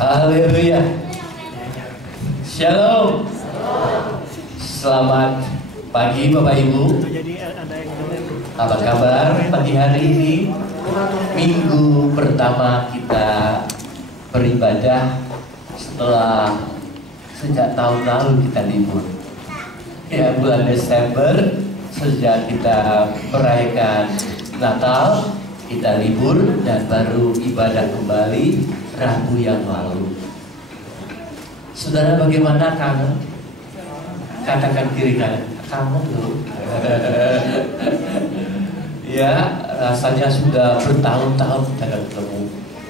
Haleluya. Shalom. Selamat pagi Bapak Ibu. Apa kabar pagi hari ini? Minggu pertama kita beribadah setelah sejak tahun lalu kita libur. Ya, bulan Desember sejak kita merayakan Natal kita libur dan baru ibadah kembali Rabu yang lalu. Saudara, bagaimana kangen? Katakan kiri kanan, kangen loh. Ya, rasanya sudah bertahun-tahun kita gak ketemu.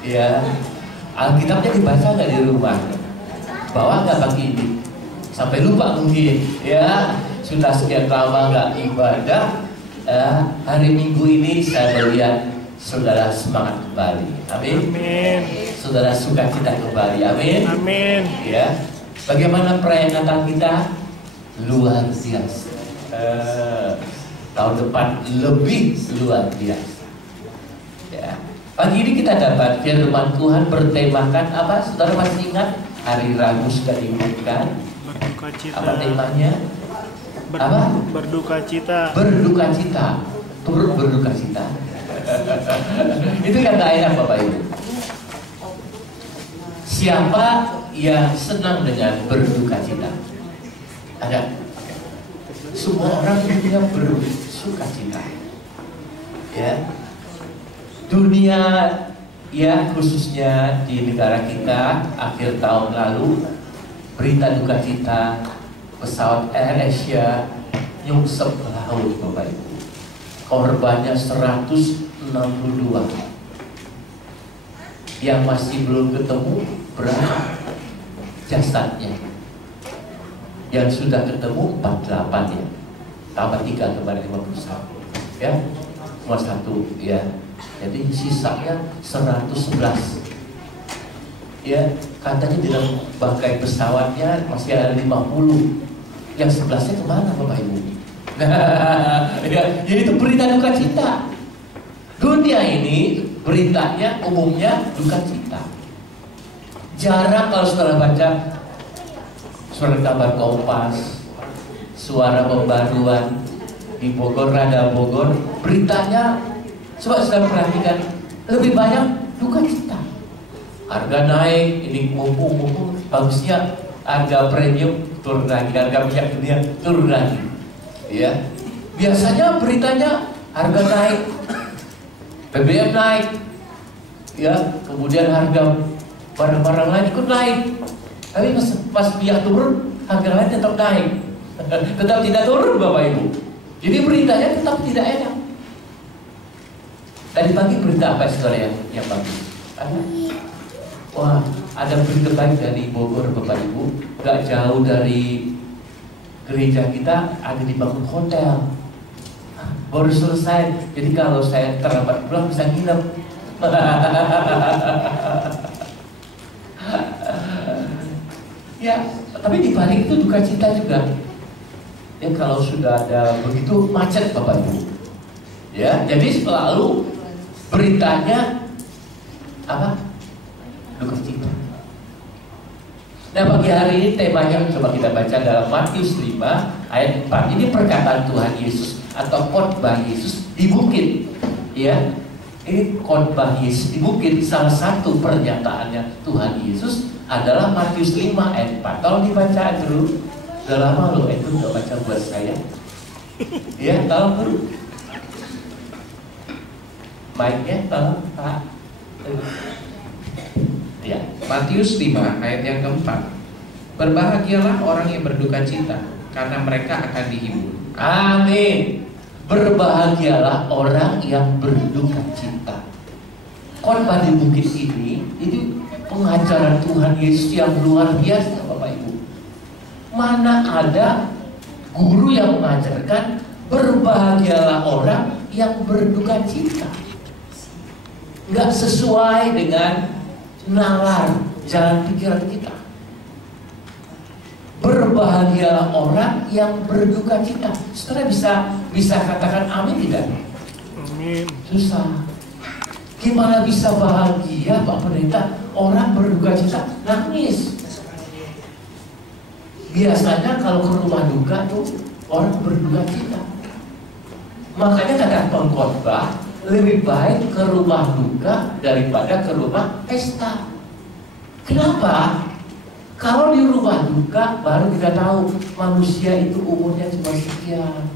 Ya, Alkitabnya dibaca nggak di rumah? Bawa nggak pagi ini? Sampai lupa mungkin. Ya, sudah sekian lama nggak ibadah. Hari Minggu ini saya melihat saudara semangat kembali. Amin. Amin. Saudara sukacita kembali. Amin. Amin. Ya. Bagaimana perayaan Natal kita? Luar biasa. Tahun depan lebih luar biasa. Ya. Pagi ini kita dapat firman Tuhan bertemakan apa? Saudara masih ingat? Hari Rabu sudah diumumkan. Apa temanya? Apa? Berduka cita. Berduka cita. Turut berduka cita. Itu yang gak enak Bapak Ibu. Siapa yang senang dengan berduka cita? Ada? Semua orang punya bersuka cita. Ya. Dunia, ya khususnya di negara kita akhir tahun lalu, berita duka cita pesawat AirAsia nyungsep ke laut Bapak Ibu. Korbannya 162. Yang masih belum ketemu berapa jasadnya? Yang sudah ketemu 48 ya. Tambah 3 kemarin 51. Ya. Cuma 1 ya. Jadi sisanya 111. Ya, katanya di dalam bangkai pesawatnya masih ada 50. Yang 11-nya kemana Bapak Ibu? Ya, itu berita duka cita. Dunia ini beritanya umumnya duka cita. Jarang kalau saudara baca surat kabar Kompas, suara pembaruan di Bogor, Rada Bogor, beritanya coba saudara perhatikan lebih banyak duka cita. Harga naik, ini mumpung bagusnya harga premium turun lagi, harga minyak dunia turun lagi. Ya, biasanya beritanya harga naik, BBM naik, ya, kemudian harga barang-barang lain ikut naik. Tapi pas minyak turun, harga lain tetap naik, tetap tidak turun Bapak Ibu. Jadi beritanya tetap tidak enak. Tadi pagi berita apa saudara yang bagus? Wah, ada berita baik dari Bogor Bapak Ibu. Gak jauh dari gereja kita ada dibangun hotel. Baru selesai. Jadi kalau saya terlambat pulang bisa nginep. Ya, tapi di balik itu duka cita juga. Ya, kalau sudah ada begitu macet Bapak Ibu. Ya, jadi selalu beritanya apa? Duka cita. Nah, pagi hari ini temanya coba kita baca dalam Matius 5 ayat 4. Ini perkataan Tuhan Yesus atau khotbah Yesus di bukit. Ya. Ini khotbah Yesus di bukit. Salah satu pernyataannya Tuhan Yesus adalah Matius 5 ayat 4. Kalau dibaca dulu, udah lama loh itu udah baca buat saya. Ya, tolong dulu. Mic-nya tolong Pak. Ya. Matius 5 ayat yang keempat. Berbahagialah orang yang berduka cita, karena mereka akan dihibur. Amin. Berbahagialah orang yang berduka cita. Khotbah di bukit ini itu pengajaran Tuhan Yesus yang luar biasa Bapak Ibu. Mana ada guru yang mengajarkan berbahagialah orang yang berduka cita. Nggak sesuai dengan nalar jalan pikiran kita. Berbahagialah orang yang berduka cita. Saudara bisa katakan amin tidak? Amin. Susah. Gimana bisa bahagia Pak Pendeta orang berduka cita nangis. Biasanya kalau ke rumah duka tuh orang berduka cita. Makanya kata pengkhotbah, lebih baik ke rumah duka daripada ke rumah pesta. Kenapa? Kalau di rumah duka baru kita tahu manusia itu umurnya cuma sekian.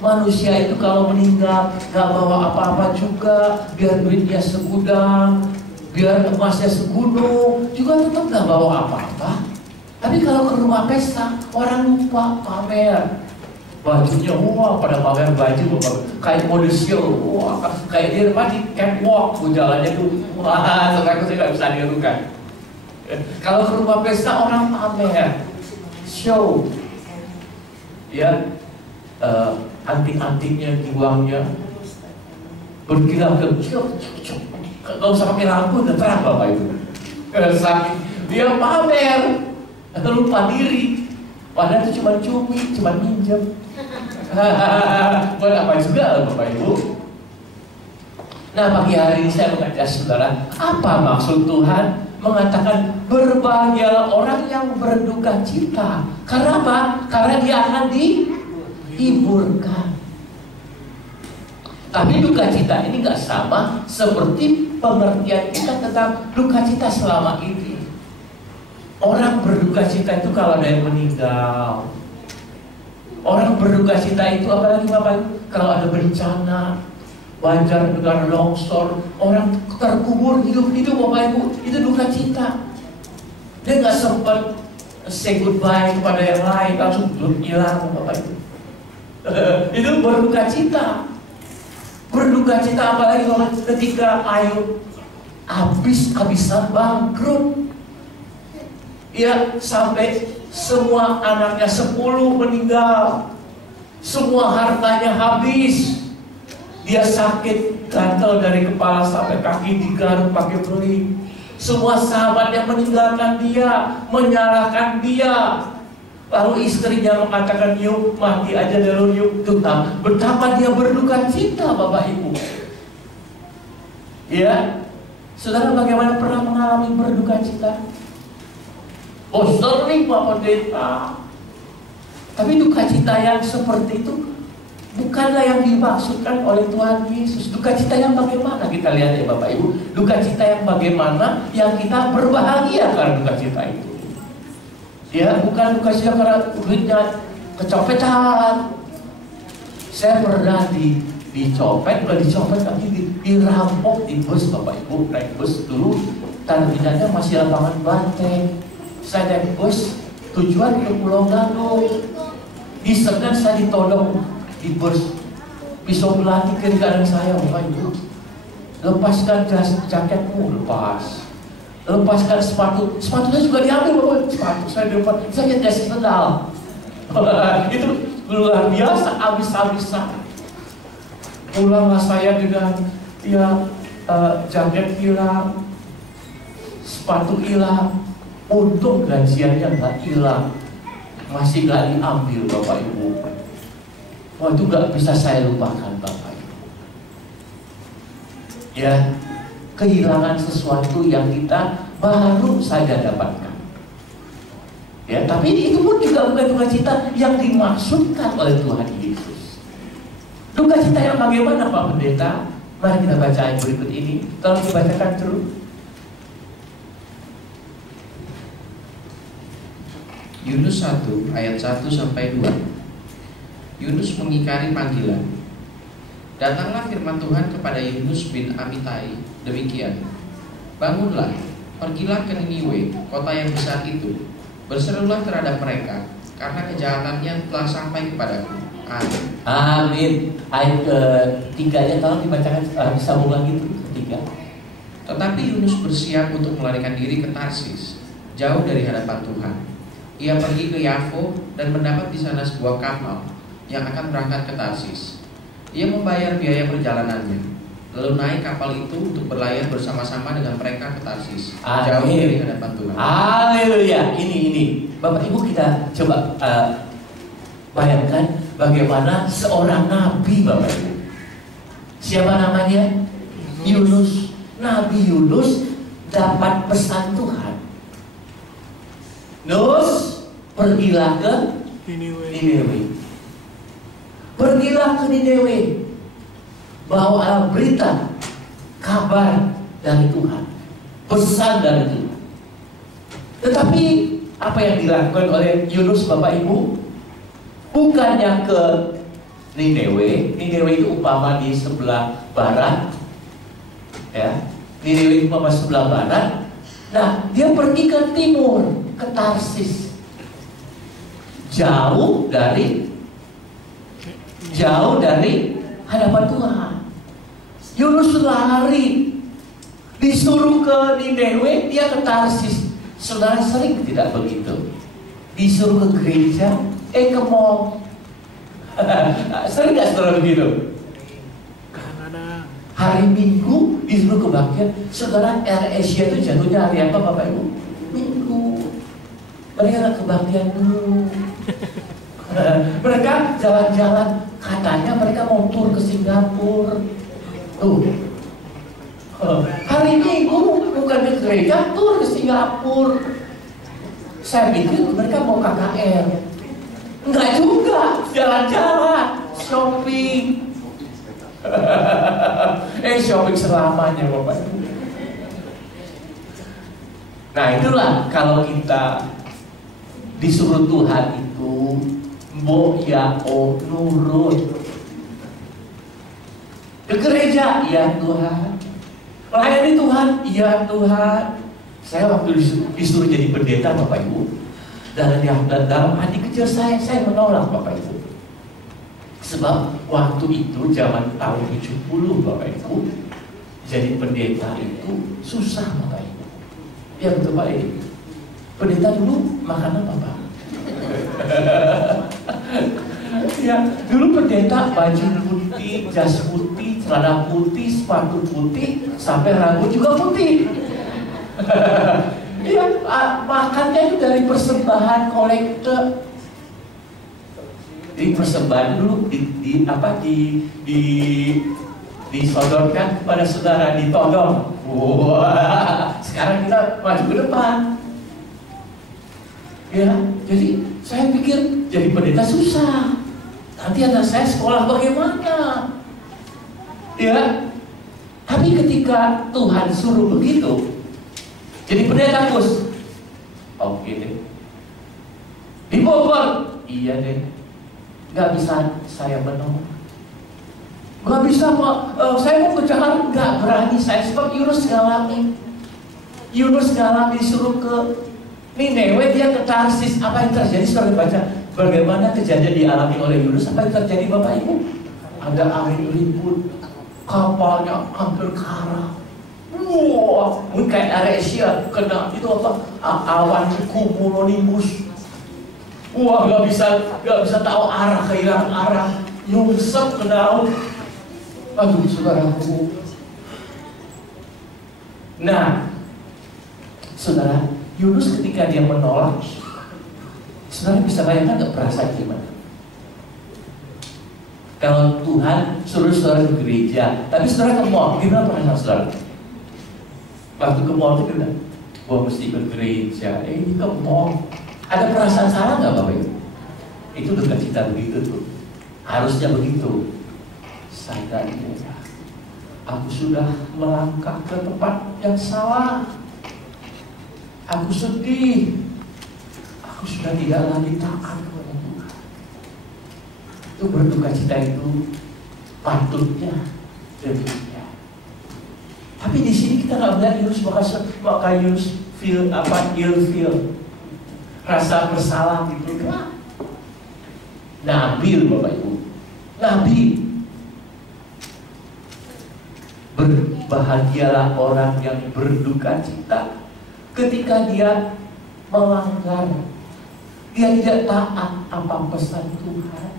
Manusia itu kalau meninggal gak bawa apa-apa juga, biar duitnya segudang, biar emasnya segunung, juga tetap gak bawa apa-apa. Tapi kalau ke rumah pesta, orang lupa pamer. Bajunya, wah pada pamer baju, kayak mode show, wah kayak di rumah di catwalk, jalannya tuh, wah saya gak bisa dirukan. Kalau ke rumah pesta orang pamer, show, ya, anting-antingnya, uangnya berkilau-kilau, gak usah pakai lampu, udah terang Bapak Ibu. Dia pamer, lupa diri. Padahal itu cuma cumi, cuma minjem. Buat apa juga Bapak Ibu? Nah, pagi hari ini saya mengajak saudara, apa maksud Tuhan mengatakan berbahagialah orang yang berduka cita? Karena apa? Karena dia akan dihiburkan. Tapi duka cita ini gak sama seperti pengertian kita tentang duka cita selama ini. Orang berduka cita itu kalau ada yang meninggal. Orang berduka cita itu apalagi Bapak Ibu, kalau ada bencana, banjir, negara longsor, orang terkubur hidup-hidup Bapak Ibu, itu duka cita. Dia nggak sempat say goodbye kepada yang lain, langsung hilang Bapak Ibu. Itu berduka cita. Berduka cita apalagi ketika Ayub habis-habisan bangkrut. Ya, sampai semua anaknya 10 meninggal, semua hartanya habis. Dia sakit, gatal dari kepala sampai kaki, digaruk pakai beling. Semua sahabatnya meninggalkan dia, menyalahkan dia. Lalu istrinya mengatakan, yuk mati aja dulu yuk. Betapa dia berduka cita Bapak Ibu. Ya, saudara bagaimana pernah mengalami berduka cita? Oh sering Pak Pendeta. Tapi duka cita yang seperti itu bukanlah yang dimaksudkan oleh Tuhan Yesus. Duka cita yang bagaimana? Kita lihat ya Bapak Ibu. Duka cita yang bagaimana yang kita berbahagia karena duka cita itu. Ya, bukan duka cita karena duitnya kecopetan. Saya pernah dicopet, bukan dicopet tapi dirampok di bus Bapak Ibu. Naik bus dulu, terminalnya masih lapangan banteng. Saya naik bus tujuan ke Pulau Gadung. Di Senen saya ditodong di bus, pisau belati ke kanan saya Bapak Ibu. Lepaskan jaketmu, lepas. Lepaskan sepatunya juga diambil Bapak. Sepatu saya di depan, saya kasih sendal. Itu luar biasa, habis-habisan. Pulanglah saya dengan jaket hilang, sepatu hilang. Untung gajiannya nggak hilang, masih nggak diambil Bapak Ibu. Wah, itu nggak bisa saya lupakan Bapak Ibu. Ya, kehilangan sesuatu yang kita baru saja dapatkan. Ya, tapi itu pun juga bukan duka cita yang dimaksudkan oleh Tuhan Yesus. Duka cita yang bagaimana Pak Pendeta? Mari kita baca ayat berikut ini. Tolong dibacakan terus. Yunus 1 ayat 1 sampai 2. Yunus mengingkari panggilan. Datanglah firman Tuhan kepada Yunus bin Amitai demikian. Bangunlah, pergilah ke Niniwe, kota yang besar itu. Berserulah terhadap mereka, karena kejahatannya telah sampai kepadaku. Amin. Amin. Ayat ketiganya tolong dibacakan, disambung lagi tuh ketiga. Tetapi Yunus bersiap untuk melarikan diri ke Tarsis, jauh dari hadapan Tuhan. Ia pergi ke Yafo dan mendapat di sana sebuah kapal yang akan berangkat ke Tarsis. Ia membayar biaya perjalanannya, lalu naik kapal itu untuk berlayar bersama-sama dengan mereka ke Tarsis, jauh dari hadapan Tuhan. Haleluya. Ini Bapak Ibu, kita coba bayangkan bagaimana seorang nabi Bapak Ibu. Siapa namanya? Yunus. Nabi Yunus dapat pesan Tuhan, Nus, pergilah ke Niniwe. Pergilah ke Niniwe, bawa berita, kabar dari Tuhan, pesan dari Tuhan. Tetapi apa yang dilakukan oleh Yunus, Bapak Ibu? Bukannya ke Niniwe. Niniwe itu umpama di sebelah barat, ya. Niniwe umpama sebelah barat. Nah, dia pergi ke timur, ke Tarsis, jauh dari hadapan Tuhan. Yunus lari, disuruh ke Niniwe, dia ke Tarsis. Saudara sering tidak begitu? Disuruh ke gereja, ke mall. Sering gak saudara begitu? Hari Minggu disuruh kebaktian. Saudara, Air Asia itu jatuhnya hari apa Bapak Ibu? Minggu. Mereka gak kebaktian dulu. Mereka jalan-jalan. Katanya mereka mau tur ke Singapura. Tuh. Hari Minggu bukan ke gereja, tur ke Singapura. Saya pikir mereka mau KKR. Enggak juga, jalan-jalan, shopping. Shopping selamanya Bapak Ibu. Nah itulah kalau kita disuruh Tuhan itu mbok ya nurut. Ke gereja, ya Tuhan. Melayani Tuhan, ya Tuhan. Saya waktu disuruh jadi pendeta Bapak Ibu, dalam hati kecil saya menolak Bapak Ibu. Sebab waktu itu zaman tahun 70 Bapak Ibu, jadi pendeta itu susah Bapak Ibu. Ya betul Pak Edi. Pendeta dulu makan apa Pak? Ya dulu pendeta baju putih, jas putih, celana putih, sepatu putih, sampai rambut juga putih. Ya makannya itu dari persembahan kolekte. Jadi persembahan dulu disodorkan kepada saudara, ditodong. Wah, sekarang kita maju ke depan. Ya, jadi saya pikir jadi pendeta susah. Nanti anak saya sekolah bagaimana? Ya, tapi ketika Tuhan suruh begitu, jadi pendeta Gus. Oke deh. Di Bogor, iya deh. Gak bisa saya menolak. Gak bisa Pak, saya mau ke Jakarta, gak berani saya. Sebab Yunus ngalamin disuruh ke Niniwe, dia ke Tarsis. Apa yang terjadi? Sekarang baca bagaimana kejadian dialami oleh Yunus. Apa yang terjadi Bapak Ibu? Ada angin ribut, kapalnya hampir karam. Wah, mungkin kayak Air Asia kena itu apa? Awan cumulonimbus. Wah, gak bisa tahu arah, kehilangan arah, nyungsep ke daun. Aduh, saudaraku. Nah, saudara, Yunus ketika dia menolak, saudara bisa bayangkan gak perasaan gimana? Kalau Tuhan suruh saudara ke gereja, tapi saudara ke mall, gimana perasaan saudara? Waktu ke mall itu gimana? Gua mesti ke gereja, ini ke mall. Ada perasaan salah nggak Bapak Ibu? Itu duka cita begitu tuh. Harusnya begitu. Sadar ya, aku sudah melangkah ke tempat yang salah. Aku sedih. Aku sudah tidak lagi taat kepada Tuhan. Itu berduka cita itu patutnya demikian. Tapi di sini kita nggak melihat Yunus maka Yunus feel rasa bersalah gitu kan? Nabil Bapak Ibu, Nabi. Berbahagialah orang yang berduka cita ketika dia melanggar, dia tidak taat apa pesan Tuhan.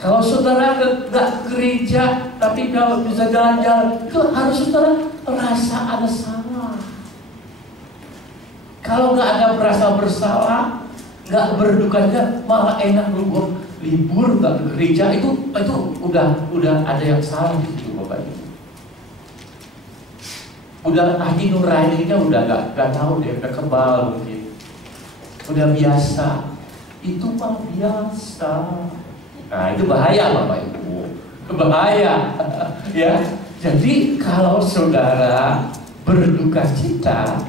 Kalau saudara nggak gereja tapi kalau bisa jalan-jalan, itu harus saudara merasa ada salah. Kalau nggak ada merasa bersalah, nggak berduka cita, malah enak lu libur nggak ke gereja, itu udah ada yang salah di situ Bapak Ibu. Udah hati nuraninya udah gak tahu deh, udah kebal mungkin. Udah biasa. Itu mah biasa. Nah itu bahaya Bapak Ibu. Bahaya. Ya. Jadi kalau saudara berduka cita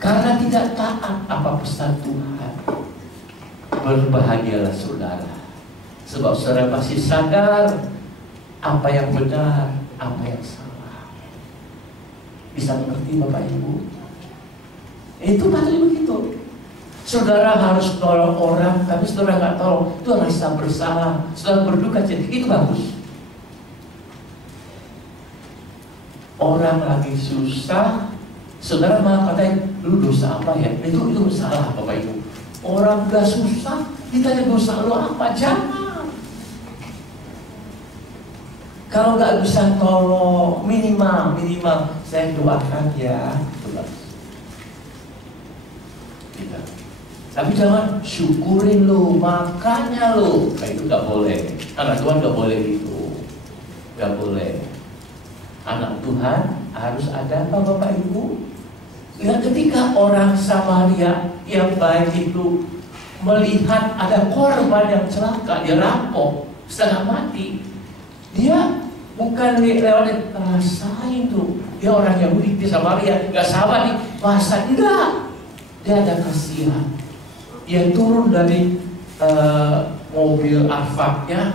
karena tidak taat apa pesan Tuhan, berbahagialah saudara. Sebab saudara masih sadar apa yang benar, apa yang salah. Bisa mengerti Bapak Ibu? Itu patutnya begitu. Saudara harus tolong orang, tapi saudara nggak tolong, itu rasa bersalah. Saudara berduka cita, itu bagus. Orang lagi susah, saudara malah katain, lu dosa apa ya? Itu salah Bapak Ibu. Orang udah susah, ditanya dosa lu apa? Jangan. Kalau nggak bisa tolong, minimal saya doakan ya, tidak. Tapi jangan syukurin lu, makanya lu. Nah, itu nggak boleh. Anak Tuhan nggak boleh gitu, nggak boleh. Anak Tuhan harus ada apa Bapak Ibu? Ya, ketika orang Samaria yang baik itu melihat ada korban yang celaka, dia rampok, setengah mati. Dia bukan lewat rasain tuh. Dia orang Yahudi di Samaria, nggak sabar nih, masa enggak. Dia ada kasihan. Dia turun dari mobil Alphard-nya,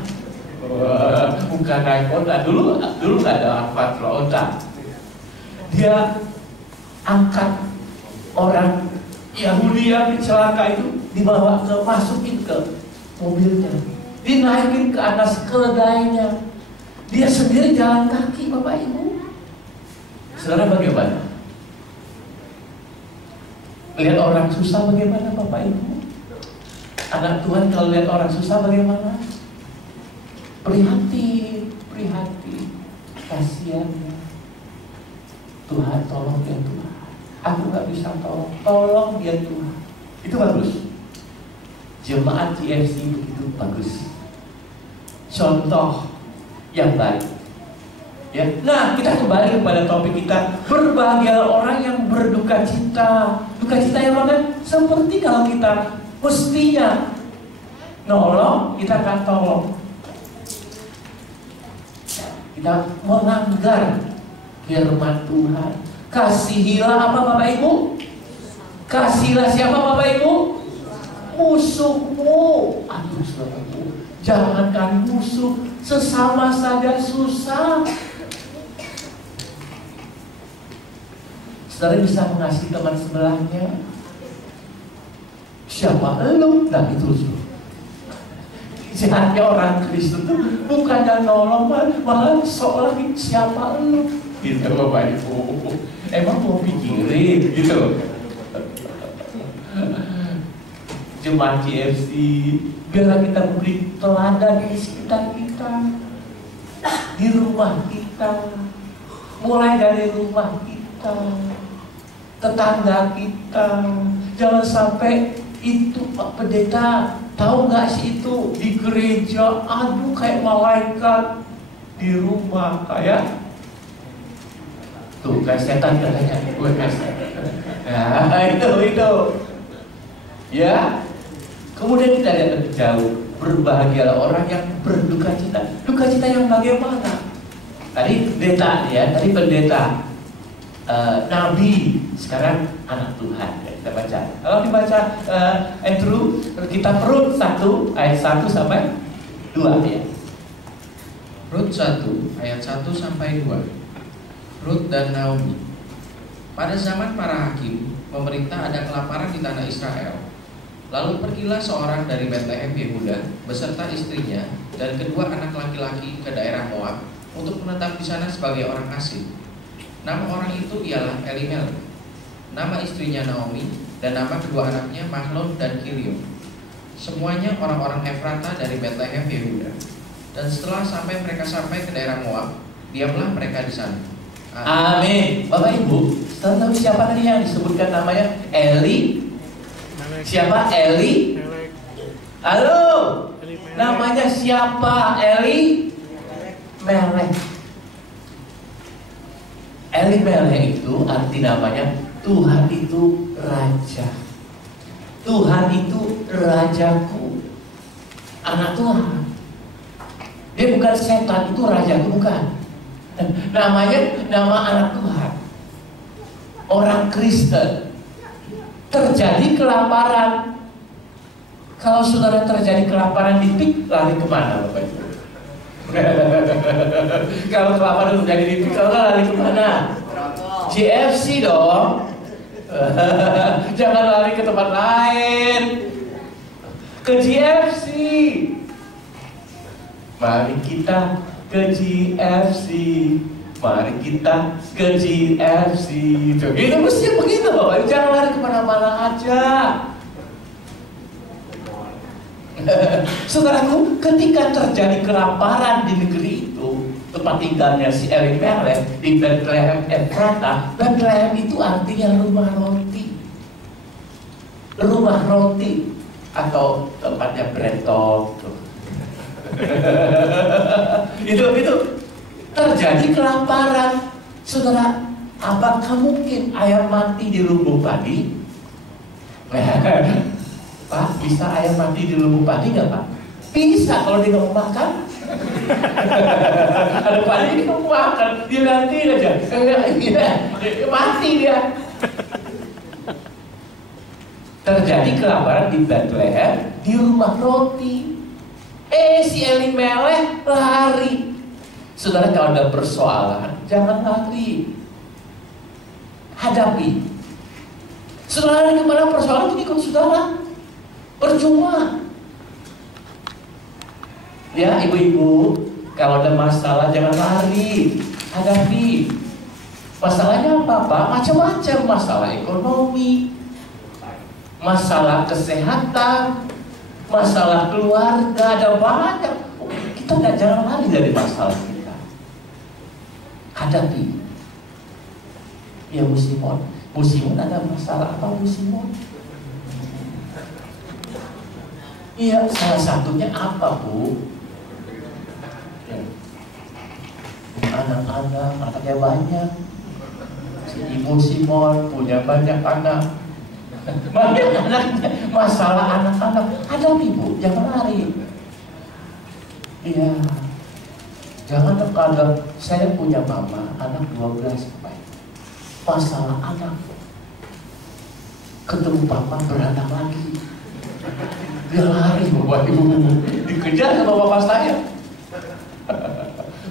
bukan naik onta. Dulu nggak ada Alphard kalau onta. Dia angkat orang Yahudi yang celaka itu, dibawa masukin ke mobilnya, dinaikin ke atas keledainya. Dia sendiri jalan kaki Bapak Ibu. Saudara bagaimana? Lihat orang susah bagaimana Bapak Ibu? Anak Tuhan kalau lihat orang susah bagaimana? Prihatin, kasihannya. Tuhan tolong dia Tuhan. Aku gak bisa tolong dia Tuhan. Itu bagus. Jemaat GFC begitu bagus. Contoh yang baik. Ya. Nah, kita kembali kepada topik kita. Berbahagialah orang yang berduka cita. Duka cita yang mana? Seperti kalau kita mestinya nolong, kita akan tolong. Kita melanggar firman Tuhan. Kasihilah apa Bapak Ibu? Kasihilah siapa Bapak Ibu? Musuhmu. Aduh saudaraku, jangankan musuh, sesama saja susah. Saudara bisa mengasihi teman sebelahnya. Siapa elu? Nah itu jahatnya orang Kristen itu bukannya nolong, malah seolah siapa elu. Gitu Bapak Ibu. Emang mau pikirin gitu. Jemaat GFC, biarlah kita beri teladan di sekitar kita, di rumah kita, mulai dari rumah kita, tetangga kita. Jangan sampai itu Pak Pendeta, tahu nggak sih itu di gereja, aduh kayak malaikat, di rumah kayak tuh kayak setan katanya, gue kayak setan. Nah itu, ya. Kemudian kita lihat lebih jauh, berbahagialah orang yang berduka cita. Duka cita yang bagaimana? Tadi pendeta, nabi, sekarang anak Tuhan. Ya, kita baca. Kalau dibaca Andrew, kita Rut 1 ayat 1 sampai 2 ya. Rut 1 ayat 1 sampai 2. Rut dan Naomi. Pada zaman para hakim, pemerintah ada kelaparan di tanah Israel. Lalu pergilah seorang dari Betlehem Yehuda beserta istrinya dan kedua anak laki-laki ke daerah Moab untuk menetap di sana sebagai orang asing. Nama orang itu ialah Elimelek, nama istrinya Naomi, dan nama kedua anaknya Mahlon dan Kilion. Semuanya orang-orang Efrata dari Betlehem Yehuda. Dan setelah mereka sampai ke daerah Moab, diamlah mereka di sana. Amin. Bapak Ibu, tahu siapa tadi yang disebutkan namanya Eli? Siapa Eli? Halo, namanya siapa? Eli Melek. Elimelech itu arti namanya Tuhan itu raja. Tuhan itu rajaku. Anak Tuhan. Dia bukan setan, itu rajaku, bukan. Namanya nama anak Tuhan. Orang Kristen. Terjadi kelaparan. Kalau saudara terjadi kelaparan di PIK, lari kemana Bapak Ibu? Kalau kelaparan terjadi di PIK, lari kemana? GFC dong. Jangan lari ke tempat lain. Ke GFC. Mari kita ke GFC. Mari kita ke GFC. Itu mesti begitu Bapak. Jangan lari kemana-mana aja. Saudaraku, ketika terjadi kelaparan di negeri itu, tempat tinggalnya si Elimelech di Bethlehem Efrata. Bethlehem itu artinya rumah roti. Rumah roti atau tempatnya bretok. Itu terjadi kelaparan. Saudara, apakah mungkin ayam mati di lumbung padi? Pak, bisa ayam mati di lumbung padi nggak Pak? Bisa kalau dia nggak mau makan. Ada padi dia nggak mau makan, dia nanti aja, mati dia. Terjadi kelaparan di Bethlehem di rumah roti. Si Elimelech lari. Saudara, kalau ada persoalan, jangan lari, hadapi. Saudara, kemana persoalan ini? Kalau saudara percuma. Ya, ibu-ibu, kalau ada masalah jangan lari, hadapi. Masalahnya apa Pak? Macam-macam. Masalah ekonomi, masalah kesehatan, masalah keluarga, ada banyak. Kita jangan lari dari masalah kita. Hadapi. Ya Bu Simon ada masalah apa Bu Simon? Iya, salah satunya apa Bu? Anak-anak, anaknya banyak. Si Ibu Simon punya banyak anak. Banyak anaknya, masalah anak-anak. Hadapi Bu, jangan lari. Iya. Jangan kalau saya punya mama, anak 12 Pak. Masalah anak. Ketemu papa beranak lagi. Dia lari Bapak Ibu. Dikejar sama bapak saya.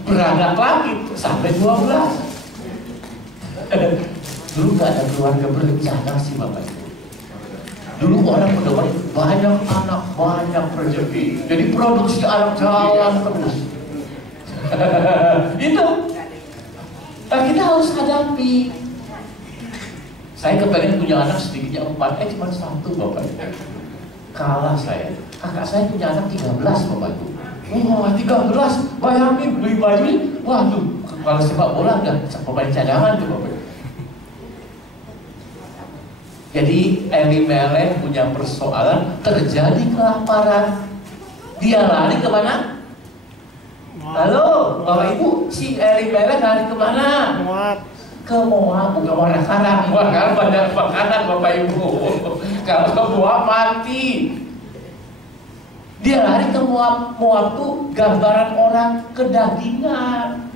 Beranak lagi sampai 12. Dulu gak ada keluarga berencana sih Bapak Ibu. Dulu orang berdoa banyak anak, banyak rezeki. Jadi produksi anak jalan terus. Itu. Nah, kita harus hadapi. Saya kepengen punya anak sedikitnya 4, cuma 1 Bapak Ibu. Kalah saya. Kakak saya punya anak 13 Bapak Ibu. Wah, 13, bayangin beli baju. Waduh, kalau sepak bola udah pemain cadangan tuh Bapak Ibu. Jadi Elimelech punya persoalan, terjadi kelaparan. Dia lari kemana? Halo, Bapak Ibu, si Elimelech lari kemana? Ke Moab, bukan Moab sekarang. Moab sekarang banyak makanan Bapak Ibu. Kalau ke Moab mati. Dia lari ke Moab. Moab tuh gambaran orang kedagingan,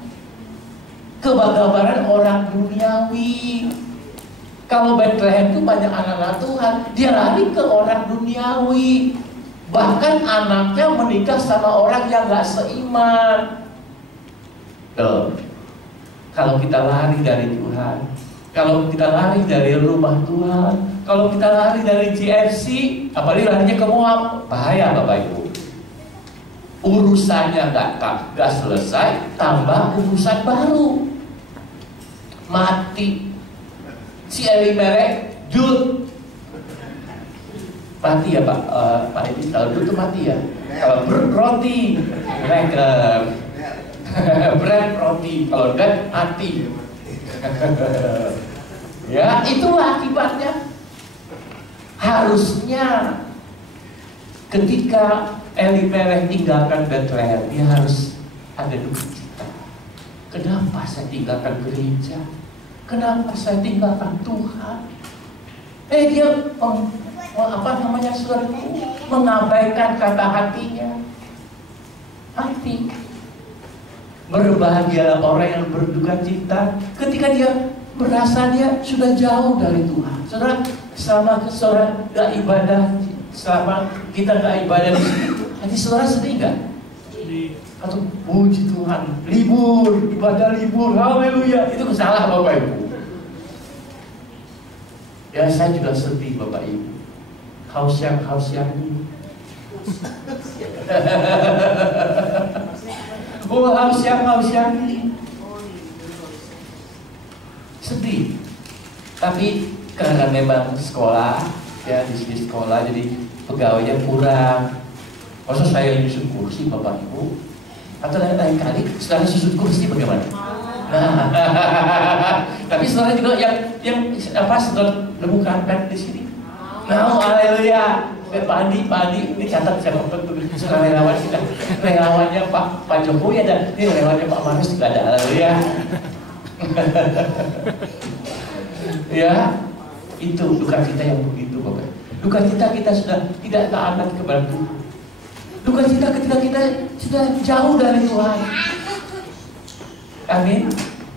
gambaran orang duniawi. Kalau Bethlehem itu banyak anak-anak Tuhan, dia lari ke orang duniawi. Bahkan anaknya menikah sama orang yang gak seiman. Tuh. Kalau kita lari dari Tuhan, kalau kita lari dari rumah Tuhan, kalau kita lari dari GFC, apalagi larinya ke Moab, bahaya Bapak Ibu. Urusannya gak selesai, tambah urusan baru. Mati. Si Elimelech, Jud mati ya Pak. Pak ini tahu Jud itu mati ya. Kalau roti, cracker, bread roti. Kalau bread mati. Ya, itulah akibatnya. Harusnya ketika Elimelech tinggalkan Bethlehem, dia harus ada duka cita. Kenapa saya tinggalkan gereja? Kenapa saya tinggalkan Tuhan? Dia saudaraku, mengabaikan kata hatinya. Hati. Berbahagialah orang yang berduka cita ketika dia merasa dia sudah jauh dari Tuhan. Saudara, selama saudara gak ibadah, selama kita gak ibadah di sini, hati saudara sedih gak? Atau puji Tuhan, libur, ibadah libur, haleluya. Itu salah Bapak Ibu. Ya, saya juga sedih Bapak Ibu. Haus yang ini. Haus yang ini. Sedih. Tapi karena memang sekolah, ya di sini sekolah, jadi pegawainya kurang. Masa saya nyusun kursi Bapak Ibu? Atau lain kali setelah susun kursi bagaimana? Nah, tapi saudara juga yang saudara nemukan di sini. Nah, haleluya. Pak Andi, ini catat siapa suka relawan kita. Relawannya Pak Jokowi ada, ini relawannya Pak Marus juga ada, haleluya. Ya, itu duka cita yang begitu Bapak. Duka cita kita sudah tidak taat kepada Tuhan. Duka cita ketika kita sudah jauh dari Tuhan. Amin.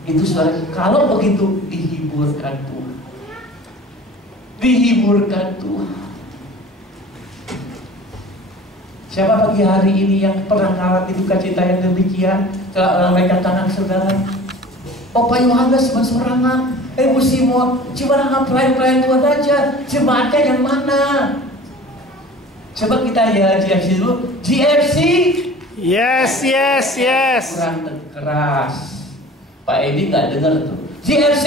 Itu saudara, kalau begitu dihiburkan Tuhan. Dihiburkan Tuhan. Siapa pagi hari ini yang pernah mengalami duka cita yang demikian? Telah melambaikan tangan saudara. Bapak Yohanes bersorangan. Bu Simon, cuma pelayan Tuhan aja. Jemaatnya yang mana? Coba kita ya GFC dulu. GFC. Yes. Kurang keras. Pak Edi nggak dengar tuh. GFC.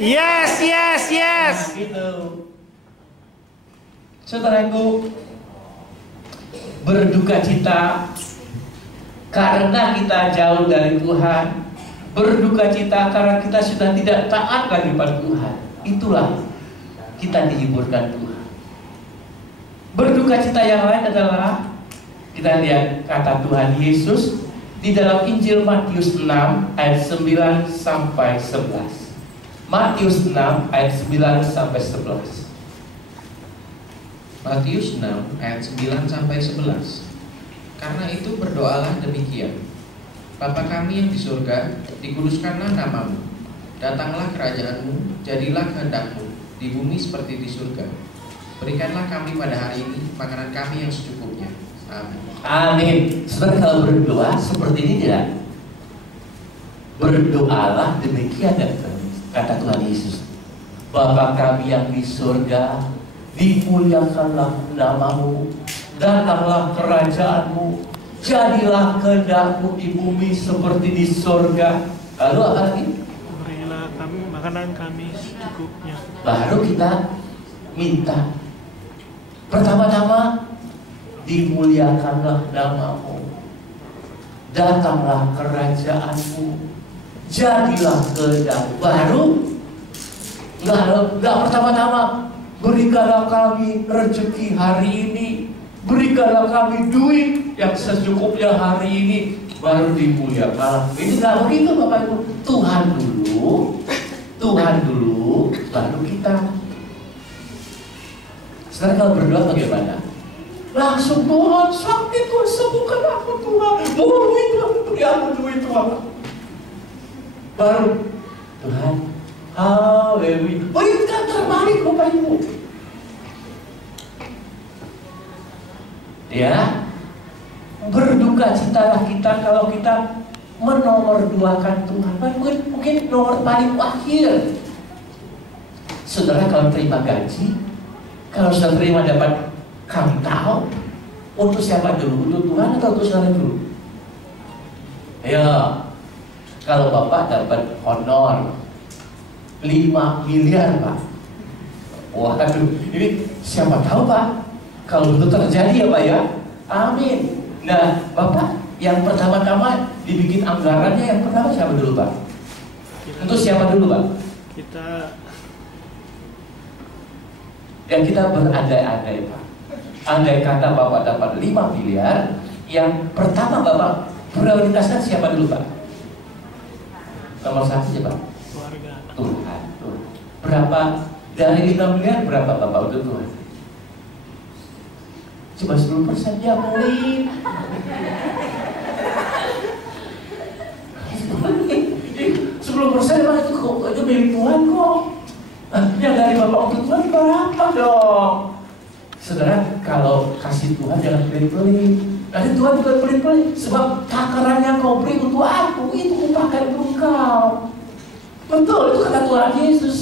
Yes. Nah, gitu. Saudaraku, berduka cita karena kita jauh dari Tuhan, berduka cita karena kita sudah tidak taat lagi pada Tuhan. Itulah kita dihiburkan Tuhan. Berduka cita yang lain adalah kita lihat kata Tuhan Yesus di dalam Injil Matius 6 ayat 9 sampai 11. Matius 6 ayat 9 sampai 11. Matius 6 ayat 9 sampai 11. Karena itu berdoalah demikian. Bapa kami yang di surga, dikuduskanlah namamu. Datanglah kerajaanmu, jadilah kehendakmu di bumi seperti di surga. Berikanlah kami pada hari ini makanan kami yang secukupnya. Amin. Amin. Saudara, kalau berdoa seperti ini tidak? Berdoalah demikian, kata Tuhan Yesus. Bapa kami yang di surga, dimuliakanlah namamu, datanglah kerajaanmu, jadilah kehendakmu di bumi seperti di surga. Lalu apa lagi? Berilah kami makanan kami secukupnya. Baru kita minta. Pertama-tama, dimuliakanlah namamu, datanglah kerajaanmu, jadilah kehendakmu. Baru nggak pertama-tama, berikanlah kami rezeki hari ini, berikanlah kami duit yang secukupnya hari ini, baru dimuliakan. Ini nggak begitu Bapak Ibu. Tuhan dulu, baru kita. Sekarang kalau berdoa bagaimana? Langsung, Tuhan sakit, Tuhan sembuhkan aku, Tuhan. Duit, beri aku duit, Tuhan. Baru Tuhan, haleluya. Oh, itu kan terbalik Bapak Ibu. Ya, berduka citalah kita kalau kita menomorduakan Tuhan. Mungkin nomor paling akhir. Saudara kalau terima gaji, kalau sudah terima dapat kantal, untuk siapa dulu? Untuk Tuhan atau untuk saudara dulu? Ya, kalau Bapak dapat honor 5 miliar Pak. Waduh, ini siapa tahu Pak, kalau itu terjadi ya Pak ya. Amin. Nah Bapak, yang pertama-tama dibikin anggarannya yang pertama siapa dulu Pak? Untuk siapa dulu Pak? Kita berandai-andai Pak. Andai kata Bapak dapat 5 miliar, yang pertama Bapak prioritaskan siapa dulu Pak? Nomor 1 siapa? Keluarga. Tuhan. Berapa dari 5 miliar berapa Bapak untuk Tuhan? Cuma 10% ya boleh. 10% emang itu milik Tuhan kok. Yang dari Bapak untuk Tuhan berapa dong? Saudara, kalau kasih Tuhan jangan pelit-pelit. Nanti Tuhan juga pelit-pelit. Sebab takaran yang kau beri untuk aku, itu kupakai untuk kau. Betul, itu kata Tuhan Yesus.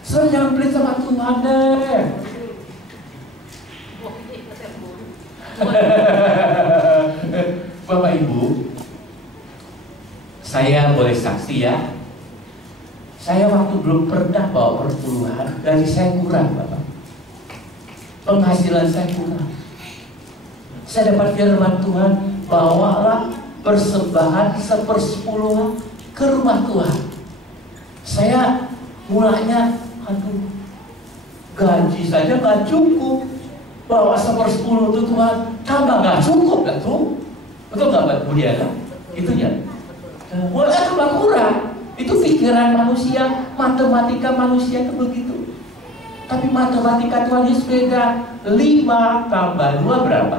Saudara jangan pelit sama Tuhan deh. Bapak Ibu, saya boleh saksi ya. Saya waktu belum pernah bawa perpuluhan, gaji saya kurang Bapak. Penghasilan saya kurang. Saya dapat firman Tuhan, bawalah persembahan 1/10 ke rumah Tuhan. Saya mulanya, aduh, gaji saja gak cukup. Bawa 1/10 itu Tuhan, tambah gak cukup gak tuh? Betul gak Pak Budiana? Itu ya. Boleh tambah kurang. Itu pikiran manusia, matematika manusia itu begitu. Tapi matematika Tuhan Yesus beda. 5 tambah 2 berapa?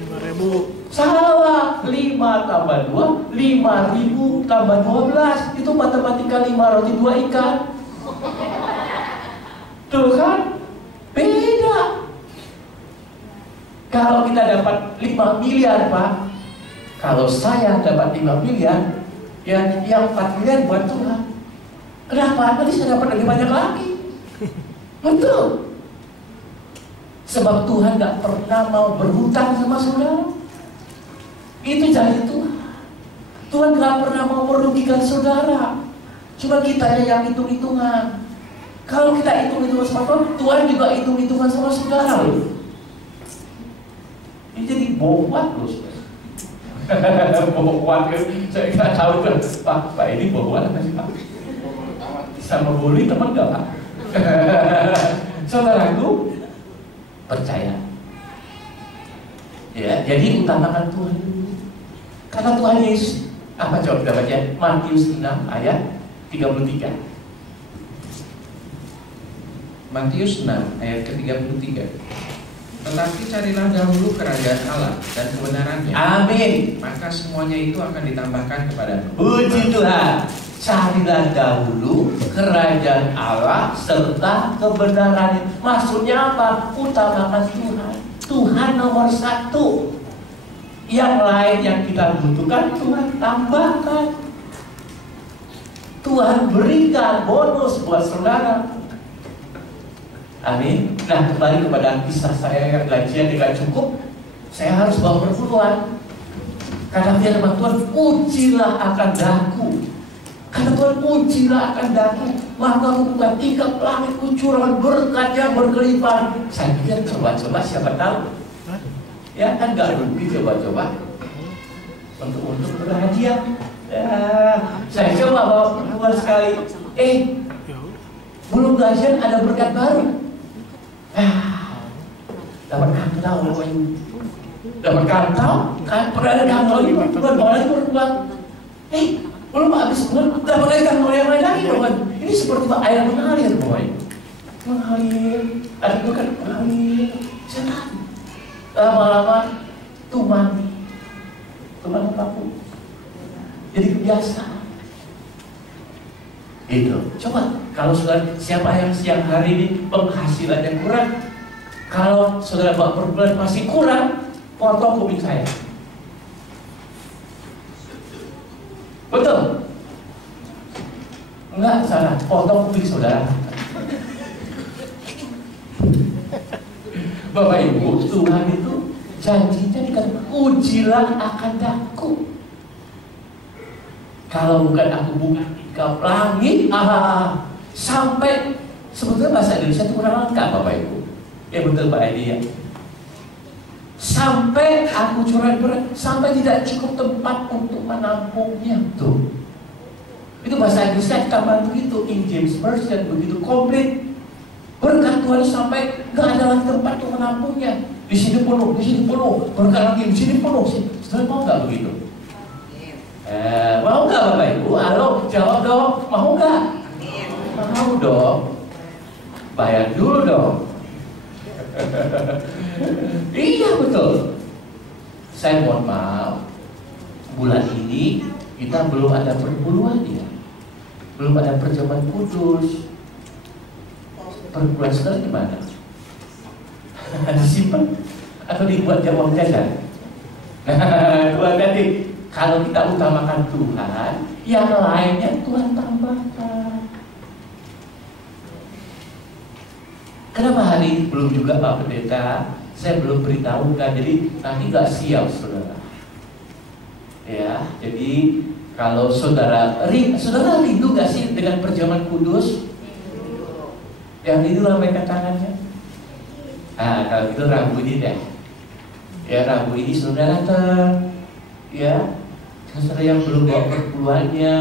5.000. Salah. 5 tambah 2, 5.000 tambah 12. Itu matematika 5 roti 2 ikan. Tuh kan? Beda. Kalau kita dapat 5 miliar Pak, kalau saya dapat 5 miliar, ya, yang 4 miliar buat Tuhan. Kenapa? Nanti saya dapat lebih banyak lagi. Betul. Sebab Tuhan gak pernah mau berhutang sama saudara. Itu janji Tuhan. Tuhan gak pernah mau merugikan saudara. Cuma kita yang hitung-hitungan. Kalau kita hitung-hitungan sama Tuhan, Tuhan juga hitung-hitungan sama saudara loh. Ini jadi bohong loh. Bohong, saya nggak tahu kan, Pak ini bohong apa sih Pak? Sama bully teman nggak Pak? Saudaraku, percaya. Ya, jadi utamakan Tuhan. Karena Tuhan Yesus, apa coba kita baca? Matius 6 ayat 33. Matius 6 ayat ke-33. Tetapi carilah dahulu kerajaan Allah dan kebenarannya. Amin. Maka semuanya itu akan ditambahkan kepadamu. Puji Tuhan. Carilah dahulu kerajaan Allah serta kebenarannya. Maksudnya apa? Utamakan Tuhan. Tuhan nomor 1. Yang lain yang kita butuhkan Tuhan tambahkan. Tuhan berikan bonus buat saudara. Amin. Nah, kembali kepada kisah saya yang gajian tidak cukup, saya harus bawa perpuluhan. Karena firman Tuhan, ujilah akan daku. Karena Tuhan ujilah akan daku, maka bukan tingkap langit kucuran berkatnya berkelimpahan. Saya pikir coba-coba siapa tahu. Ya kan gak rugi coba-coba untuk berhadiah. Saya coba bawa perpuluhan sekali. Belum gajian ada berkat baru. Dapat kantau pokoknya. Dapat kantau, pernah ada kantau ini, bukan bawa lagi berpulang. Belum habis bulan, dapat lagi kantau yang lain lagi bukan. Ini seperti air mengalir pokoknya. Mengalir, ada berkat mengalir. Saya tahu. Lama-lama tumang paku. Jadi kebiasaan. Itu. Coba kalau saudara siapa yang siang hari ini penghasilannya kurang, kalau saudara bawa perbulan masih kurang, potong kuping saya. Betul? Enggak salah, potong kuping saudara. Bapak Ibu, Tuhan itu janjinya dikatakan ujilah akan daku. Kalau bukan aku buka langit, sampai sebetulnya bahasa Indonesia itu kurang lengkap Bapak Ibu. Ya betul Pak Edi ya. Sampai aku curang berat, sampai tidak cukup tempat untuk menampungnya tuh. Itu bahasa Inggrisnya kita bantu gitu, King James Version begitu komplit. Berkat Tuhan sampai nggak ada lagi tempat untuk menampungnya. Di sini penuh, berkat lagi di sini penuh. Saudara mau nggak begitu? Mau nggak Bapak Ibu? Halo, jawab dong. Mau nggak? Mau dong. bayar dulu dong. Iya betul. Saya mohon maaf, bulan ini kita belum ada perpuluhan ya, belum ada perjamuan kudus. Perpuluhan saudara gimana? Disimpan atau dibuat uang jajan? Tuhan nanti kalau kita utamakan Tuhan, yang lainnya Tuhan tambahkan. Kenapa hari ini belum juga Pak Pendeta? Saya belum beritahukan, jadi nanti nggak siap saudara. Ya, jadi kalau saudara rindu nggak sih dengan perjamuan kudus? Yang rindu lambaikan tangannya. Nah, kalau itu Rabu ini deh. Ya, Rabu ini saudara datang. Ya, saudara yang belum bawa perpuluhannya.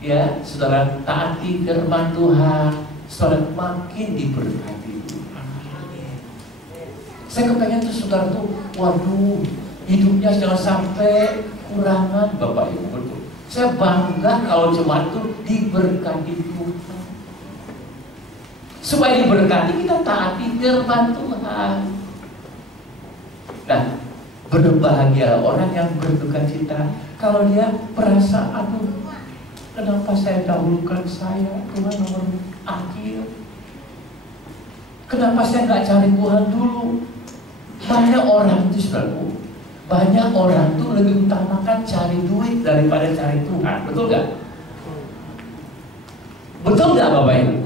Ya, saudara taati firman Tuhan, saudara makin diberkati. Saya kepengen tuh saudara tuh, waduh, hidupnya jangan sampai kurangan Bapak Ibu, betul. Saya bangga kalau jemaat itu diberkati Tuhan. Supaya diberkati kita taati firman Tuhan. Nah, berbahagia orang yang berduka cita kalau dia merasa, aduh, kenapa saya dahulukan saya, Tuhan nomor akhir. Kenapa saya nggak cari Tuhan dulu? Banyak orang itu saudaraku, banyak orang itu lebih utamakan cari duit daripada cari Tuhan, betul nggak? Betul nggak Bapak Ibu?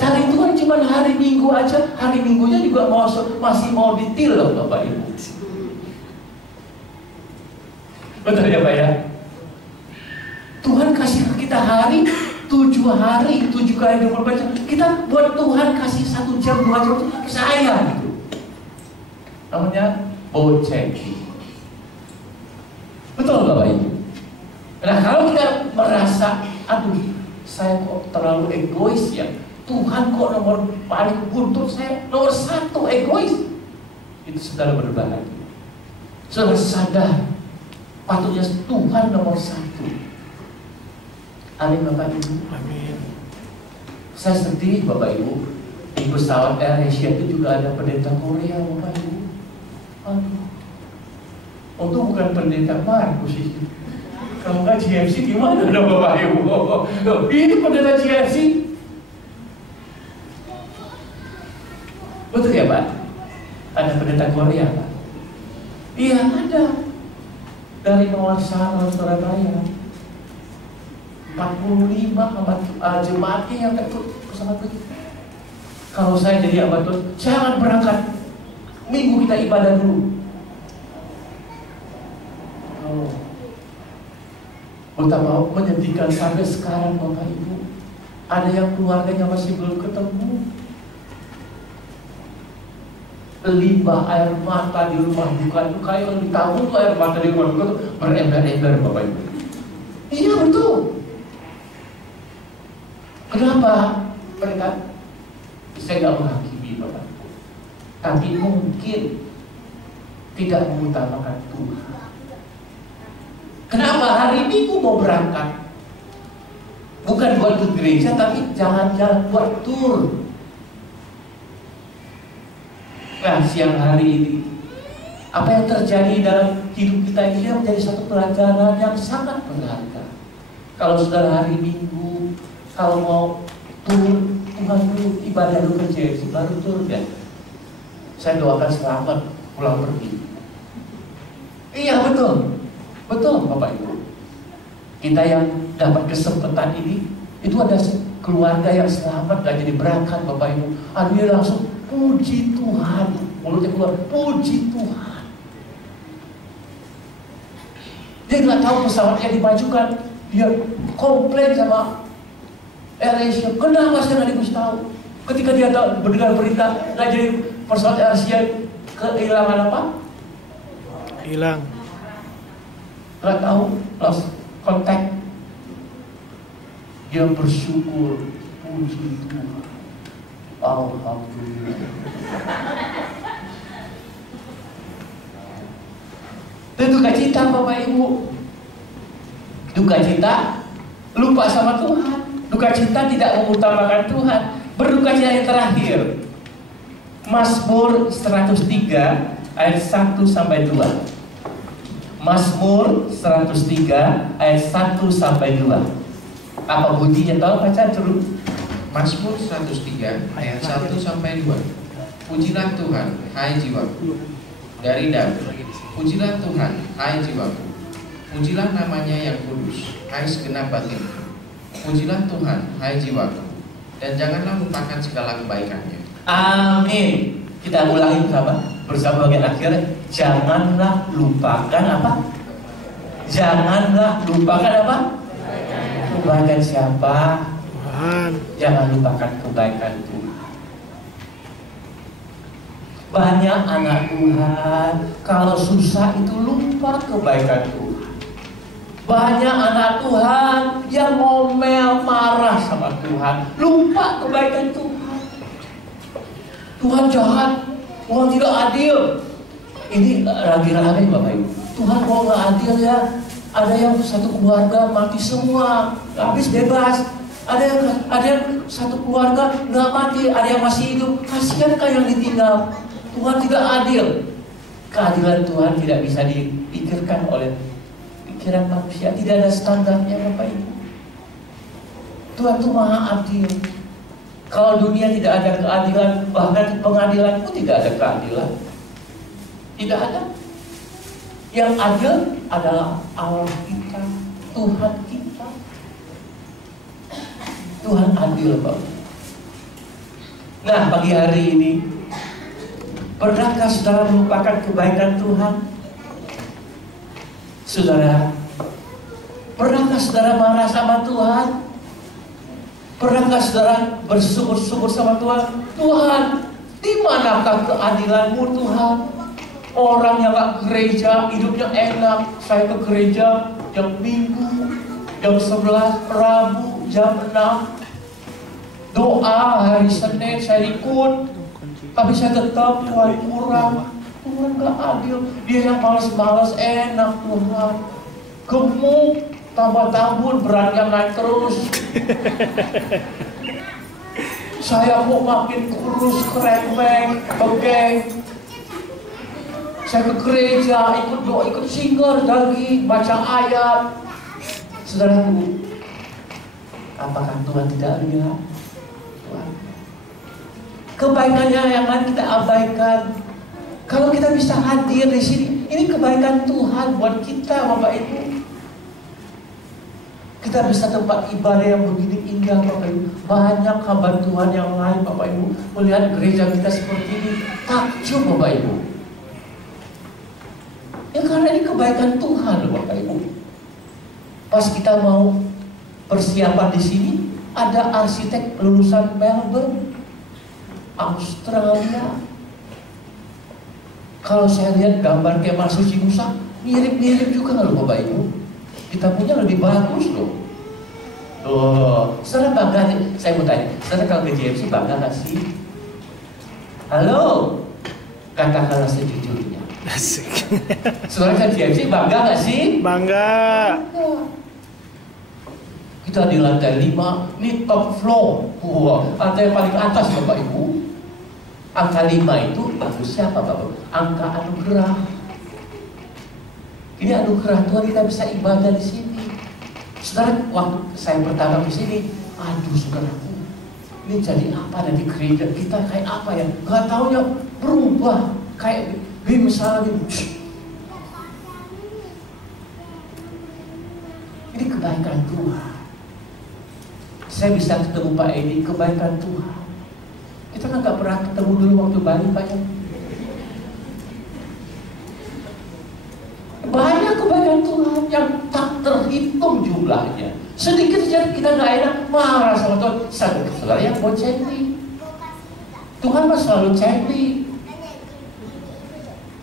Cari Tuhan cuma hari Minggu aja, hari Minggunya juga masih mau detail loh Bapak Ibu. Betul ya Pak ya? Tuhan kasih kita hari, 7 hari, 7 kali 24 jam. Kita buat Tuhan kasih 1 jam, 2 jam, saya gitu. Namanya boceki. Betul Bapak Ibu? Nah kalau kita merasa, aduh saya kok terlalu egois ya, Tuhan kok nomor paling buntut, saya nomor 1 egois, itu saudara berbahagia. Saudara sadar patutnya Tuhan nomor 1. Amin Bapak Ibu. Amin. Saya sedih Bapak Ibu, di pesawat AirAsia itu juga ada pendeta Korea Bapak Ibu. Aduh, untuk bukan pendeta Markus itu. Kalau nggak GFC gimana dong Bapak Ibu? Ini pendeta GFC. Betul ya Pak? Ada pendeta Korea Pak? Iya ada. Dari Mawar Sana Surabaya. 45 jemaatnya yang ikut pesawat itu. Kalau saya jadi abad terus, jangan berangkat. Minggu kita ibadah dulu. Oh, betapa menyedihkan sampai sekarang Bapak Ibu. Ada yang keluarganya masih belum ketemu. Limbah air mata di rumah bukan tuh kayak di tahun tuh air mata di rumah bukan tuh berember-ember Bapak Ibu. Iya betul. Kenapa mereka? Saya nggak menghakimi Bapak Ibu, tapi mungkin tidak mengutamakan Tuhan. Kenapa hari Minggu mau berangkat? Bukan buat ke gereja, tapi jalan-jalan buat tur. Nah, siang hari ini, apa yang terjadi dalam hidup kita ini menjadi satu pelajaran yang sangat berharga. Kalau saudara hari Minggu, kalau mau tur, Tuhan dulu, ibadah dulu kerja, baru tur ya. Saya doakan selamat pulang pergi. Iya betul, betul Bapak Ibu. Kita yang dapat kesempatan ini, itu ada keluarga yang selamat gak jadi berangkat Bapak Ibu. Aduh dia langsung puji Tuhan, mulutnya keluar puji Tuhan. Dia nggak tahu pesawatnya dimajukan, dia komplain sama AirAsia. Kenapa saya nggak dikasih tahu? Ketika dia mendengar berita nggak jadi pesawat AirAsia kehilangan apa? Hilang. Nggak tahu, langsung kontak. Dia bersyukur, puji Tuhan. Alhamdulillah. Itu duka cita Bapak Ibu. Duka cita lupa sama Tuhan. Duka cita tidak mengutamakan Tuhan. Berdukacita yang terakhir, Mazmur 103 ayat 1 sampai 2. Mazmur 103 ayat 1 sampai 2. Apa bunyinya? Tahu baca dulu. Mazmur 103 ayat 1 sampai 2. Pujilah Tuhan, hai jiwaku. Dari Daud. Pujilah Tuhan, hai jiwaku. Pujilah namanya yang kudus, hai segenap batinku. Pujilah Tuhan, hai jiwaku. Dan janganlah lupakan segala kebaikannya. Amin. Kita ulangi bersama bagian akhir. Janganlah lupakan apa? Janganlah lupakan apa? Kebaikan siapa? Tuhan. Jangan lupakan kebaikan Tuhan. Banyak anak Tuhan kalau susah itu lupa kebaikan Tuhan. Banyak anak Tuhan yang ngomel, marah sama Tuhan, lupa kebaikan Tuhan. Tuhan jahat, Tuhan tidak adil. Ini lagi rame Bapak Ibu. Tuhan mau nggak adil ya? Ada yang satu keluarga mati semua, habis bebas. Ada yang satu keluarga nggak mati, ada yang masih hidup. Kasihankah yang ditinggal? Tuhan tidak adil. Keadilan Tuhan tidak bisa dipikirkan oleh pikiran manusia. Tidak ada standarnya Bapak Ibu. Tuhan itu maha adil. Kalau dunia tidak ada keadilan, bahkan pengadilan pun tidak ada keadilan. Tidak ada. Yang adil adalah Allah kita, Tuhan kita. Tuhan adil Bapak. Nah, pagi hari ini, pernahkah saudara melupakan kebaikan Tuhan? Saudara, pernahkah saudara marah sama Tuhan? Pernahkah saudara bersyukur-syukur sama Tuhan? Tuhan, di manakah keadilanmu Tuhan? Orang yang gak gereja, hidupnya enak. Saya ke gereja jam Minggu, jam 11, Rabu, jam 6. Doa hari Senin saya ikut. Tapi saya tetap Tuhan kurang. Tuhan gak adil. Dia yang malas-malas enak Tuhan. Gemuk, tambah tahun beratnya naik terus. Saya kok makin kurus, kremeng, begeng. Saya ke gereja, ikut doa, ikut singer, daging, baca ayat. Saudaraku, apakah Tuhan tidak lihat? Tuhan. Kebaikannya yang lain kita abaikan. Kalau kita bisa hadir di sini, ini kebaikan Tuhan buat kita, Bapak Ibu. Kita bisa tempat ibadah yang begini indah, Bapak Ibu. Banyak hamba Tuhan yang lain, Bapak Ibu, melihat gereja kita seperti ini, takjub, Bapak Ibu. Ya karena ini kebaikan Tuhan, Bapak Ibu. Pas kita mau persiapan di sini, ada arsitek lulusan Melbourne, Australia. Kalau saya lihat gambar kemah suci Musa, mirip-mirip juga loh Bapak Ibu. Kita punya lebih bagus loh. Oh, saudara bangga nih? Saya mau tanya, saudara kalau ke JMC bangga gak sih? Halo, katakanlah sejujurnya. Asik. Saudara ke JMC bangga gak sih? Bangga. Kita di lantai 5, ini top floor. Wah, lantai paling atas Bapak Ibu. Angka 5 itu bagusnya apa Bapak? Angka anugerah. Ini anugerah Tuhan, kita bisa ibadah di sini. Saudara, waktu saya pertama di sini, aduh saudaraku, ini jadi apa nanti gereja kita kayak apa ya? Gak taunya berubah kayak misalnya ini kebaikan Tuhan. Saya bisa ketemu Pak Edi, kebaikan Tuhan. Kita kan gak pernah ketemu dulu waktu Bali Pak ya. Banyak kebaikan Tuhan yang tak terhitung jumlahnya. Sedikit saja kita gak enak, marah sama Tuhan. Saudara yang buat cengli. Tuhan mah selalu cengli.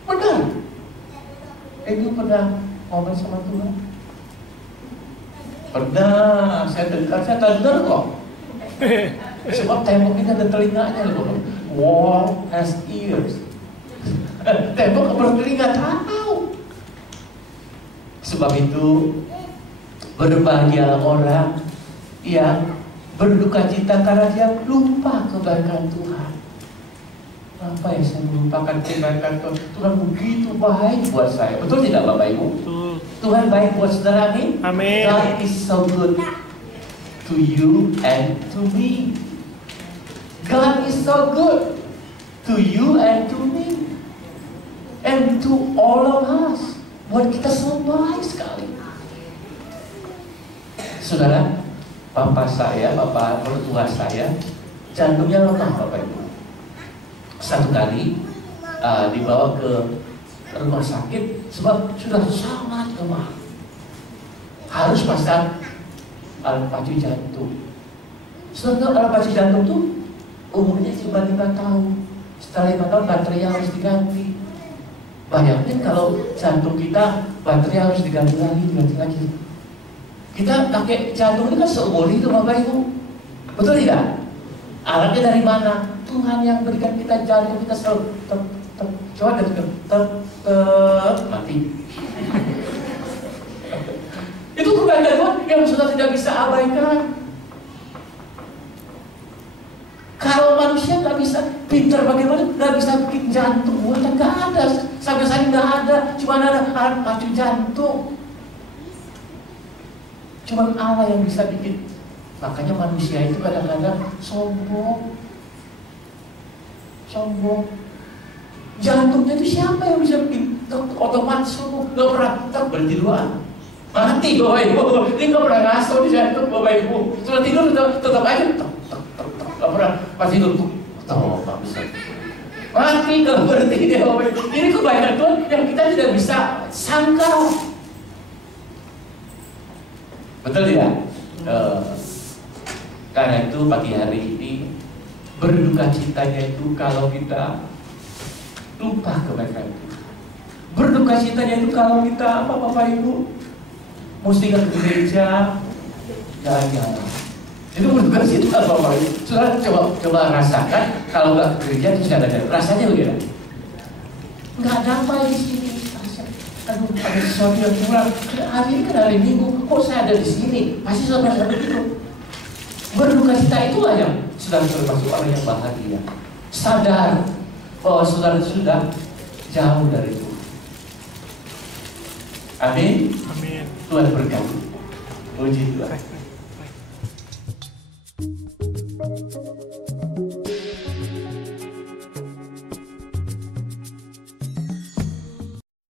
Benar. Edi pernah ngomong sama Tuhan? Pernah, saya dengar kok. Sebab tembok ini ada telinganya loh. Wall has ears. Tembok bertelinga tahu. Sebab itu berbahagialah orang yang Berduka cita karena dia lupa kebaikan Tuhan. Apa yang saya melupakan kebaikan Tuhan? Tuhan begitu baik buat saya. Betul tidak Bapak Ibu? Betul. Tuhan baik buat saudara, amin? Amin. God is so good to you and to me. God is so good to you and to me. And to all of us. Buat kita semua baik sekali. Saudara, Bapak saya, Bapak mertua saya, jantungnya lemah Bapak Ibu. Satu kali dibawa ke rumah sakit sebab sudah sangat lemah. Harus pasang alat pacu jantung. Setelah alat pacu jantung tuh umurnya cuma 5 tahun. Setelah 5 tahun baterai harus diganti. Bayangin kalau jantung kita baterai harus diganti lagi. Kita pakai jantung ini kan seumur hidup Bapak Ibu. Betul tidak? Alatnya dari mana? Tuhan yang berikan kita jantung, kita selalu coba mati. Itu kebaikan Tuhan yang sudah tidak bisa abaikan. Kalau manusia nggak bisa pintar bagaimana, nggak bisa bikin jantung buatan, nggak ada. Sampai saat ini nggak ada, cuma ada alat pacu jantung. Cuma Allah yang bisa bikin. Makanya manusia itu kadang-kadang sombong. Jantungnya itu siapa yang bisa bikin? Otomatis sombong, nggak pernah berhenti duluan. Mati Bapak Ibu, ini nggak pernah ngaso di jantung Bapak Ibu. Sudah tidur tetap aja, nggak pernah pas tidur. Nggak bisa. Mati kalau berhenti dia Bapak Ibu. Ini kebaikan Tuhan yang kita tidak bisa sangka. Betul tidak? Karena itu pagi hari ini berduka citanya itu kalau kita lupa kebaikan Tuhan. Berduka citanya itu kalau kita apa Bapak Ibu mesti ke gereja jalan-jalan. Itu berduka cita Bapak Ibu. Saudara coba rasakan kalau nggak ke gereja terus nggak ada rasanya bagaimana? Nggak damai di sini. Aduh, ada sesuatu yang kurang. Hari ini kan hari Minggu, kok saya ada di sini? Pasti sampai begitu. Berduka cita itulah yang sedang termasuk orang yang bahagia. Sadar bahwa saudara sudah jauh dari Tuhan. Amin. Amin. Tuhan berkati. Puji Tuhan.